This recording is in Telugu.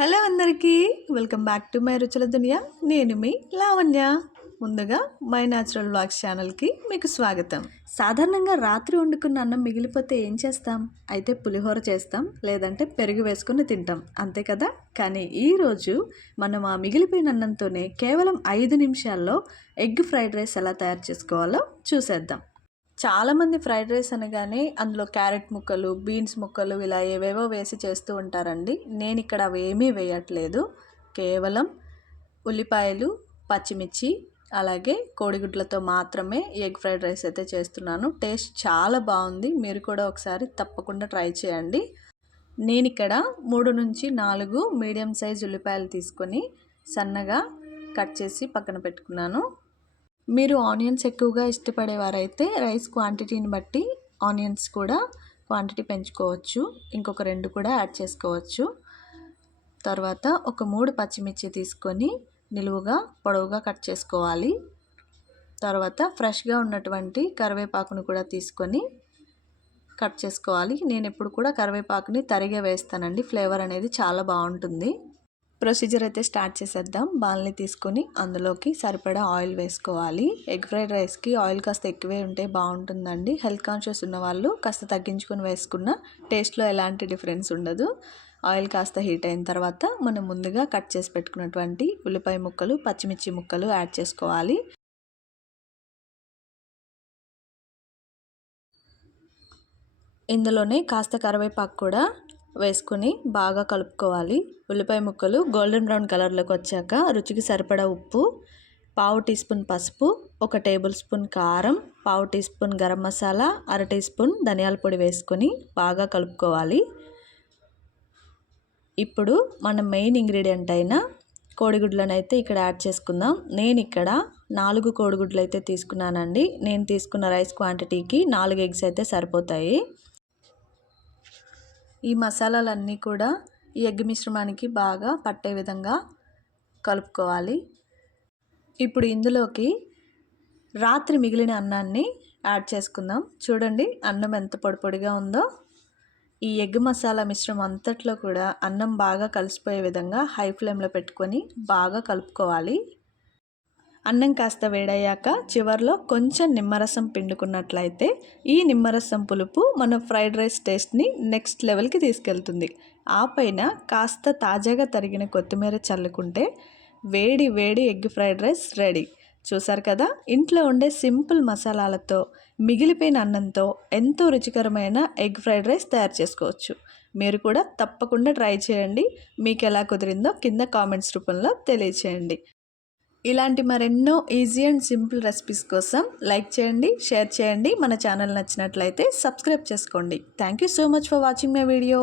హలో అందరికీ వెల్కమ్ బ్యాక్ టు మై రుచుల దునియా. నేను మీ లావణ్య. ముందుగా మై న్యాచురల్ వ్లాగ్స్ ఛానల్కి మీకు స్వాగతం. సాధారణంగా రాత్రి వండుకున్న అన్నం మిగిలిపోతే ఏం చేస్తాం? అయితే పులిహోర చేస్తాం, లేదంటే పెరుగు వేసుకుని తింటాం, అంతే కదా. కానీ ఈరోజు మనం ఆ మిగిలిపోయిన అన్నంతోనే కేవలం 5 నిమిషాల్లో ఎగ్ ఫ్రైడ్ రైస్ ఎలా తయారు చేసుకోవాలో చూసేద్దాం. చాలామంది ఫ్రైడ్ రైస్ అనగానే అందులో క్యారెట్ ముక్కలు, బీన్స్ ముక్కలు ఇలా ఏవేవో వేసి చేస్తూ ఉంటారండి. నేను ఇక్కడ అవేమీ వేయట్లేదు. కేవలం ఉల్లిపాయలు, పచ్చిమిర్చి, అలాగే కోడిగుడ్లతో మాత్రమే ఎగ్ ఫ్రైడ్ రైస్ అయితే చేస్తున్నాను. టేస్ట్ చాలా బాగుంది. మీరు కూడా ఒకసారి తప్పకుండా ట్రై చేయండి. నేను ఇక్కడ 3 నుంచి 4 మీడియం సైజ్ ఉల్లిపాయలు తీసుకొని సన్నగా కట్ చేసి పక్కన పెట్టుకున్నాను. మీరు ఆనియన్స్ ఎక్కువగా ఇష్టపడేవారైతే రైస్ క్వాంటిటీని బట్టి ఆనియన్స్ కూడా క్వాంటిటీ పెంచుకోవచ్చు. ఇంకొక 2 కూడా యాడ్ చేసుకోవచ్చు. తర్వాత ఒక 3 పచ్చిమిర్చి తీసుకొని నిలువుగా పొడవుగా కట్ చేసుకోవాలి. తర్వాత ఫ్రెష్గా ఉన్నటువంటి కరివేపాకును కూడా తీసుకొని కట్ చేసుకోవాలి. నేను ఎప్పుడు కూడా కరివేపాకుని తరిగే వేస్తానండి. ఫ్లేవర్ అనేది చాలా బాగుంటుంది. ప్రొసీజర్ అయితే స్టార్ట్ చేసేద్దాం. బాల్ని తీసుకొని అందులోకి సరిపడా ఆయిల్ వేసుకోవాలి. ఎగ్ ఫ్రైడ్ రైస్కి ఆయిల్ కాస్త ఎక్కువే ఉంటే బాగుంటుందండి. హెల్త్ కాన్షియస్ ఉన్న వాళ్ళు కాస్త తగ్గించుకొని వేసుకున్న టేస్ట్లో ఎలాంటి డిఫరెన్స్ ఉండదు. ఆయిల్ కాస్త హీట్ అయిన తర్వాత మనం ముందుగా కట్ చేసి పెట్టుకున్నటువంటి ఉల్లిపాయ ముక్కలు, పచ్చిమిర్చి ముక్కలు యాడ్ చేసుకోవాలి. ఇందులోనే కాస్త కరివేపాకు కూడా వేసుకొని బాగా కలుపుకోవాలి. ఉల్లిపాయ ముక్కలు గోల్డెన్ బ్రౌన్ కలర్లోకి వచ్చాక రుచికి సరిపడా ఉప్పు, 1/2 టీ స్పూన్ పసుపు, 1 టేబుల్ స్పూన్ కారం, 1/2 teaspoon garam masala, 1/2 teaspoon ధనియాల పొడి వేసుకొని బాగా కలుపుకోవాలి. ఇప్పుడు మన మెయిన్ ఇంగ్రీడియంట్ అయిన కోడిగుడ్లను అయితే ఇక్కడ యాడ్ చేసుకుందాం. నేను ఇక్కడ 4 కోడిగుడ్లు అయితే తీసుకున్నానండి. నేను తీసుకున్న రైస్ క్వాంటిటీకి 4 ఎగ్స్ అయితే సరిపోతాయి. ఈ మసాలాలన్నీ కూడా ఈ ఎగ్ మిశ్రమానికి బాగా పట్టే విధంగా కలుపుకోవాలి. ఇప్పుడు ఇందులోకి రాత్రి మిగిలిన అన్నాన్ని యాడ్ చేసుకుందాం. చూడండి అన్నం ఎంత పొడి పొడిగా ఉందో. ఈ ఎగ్ మసాలా మిశ్రమం అంతట్లో కూడా అన్నం బాగా కలిసిపోయే విధంగా హై ఫ్లేమ్లో పెట్టుకొని బాగా కలుపుకోవాలి. అన్నం కాస్త వేడయ్యాక చివర్లో కొంచెం నిమ్మరసం పిండుకున్నట్లయితే ఈ నిమ్మరసం పులుపు మన ఫ్రైడ్ రైస్ టేస్ట్ని నెక్స్ట్ లెవెల్కి తీసుకెళ్తుంది. ఆ పైన కాస్త తాజాగా తరిగిన కొత్తిమీర చల్లుకుంటే వేడి వేడి ఎగ్ ఫ్రైడ్ రైస్ రెడీ. చూసారు కదా, ఇంట్లో ఉండే సింపుల్ మసాలాలతో మిగిలిపోయిన అన్నంతో ఎంతో రుచికరమైన ఎగ్ ఫ్రైడ్ రైస్ తయారు చేసుకోవచ్చు. మీరు కూడా తప్పకుండా ట్రై చేయండి. మీకు ఎలా కుదిరిందో కింద కామెంట్స్ రూపంలో తెలియచేయండి. ఇలాంటి మరెన్నో ఈజీ అండ్ సింపుల్ రెసిపీస్ కోసం లైక్ చేయండి, షేర్ చేయండి. మన ఛానల్ నచ్చినట్లయితే సబ్స్క్రైబ్ చేసుకోండి. Thank you so much for watching my video.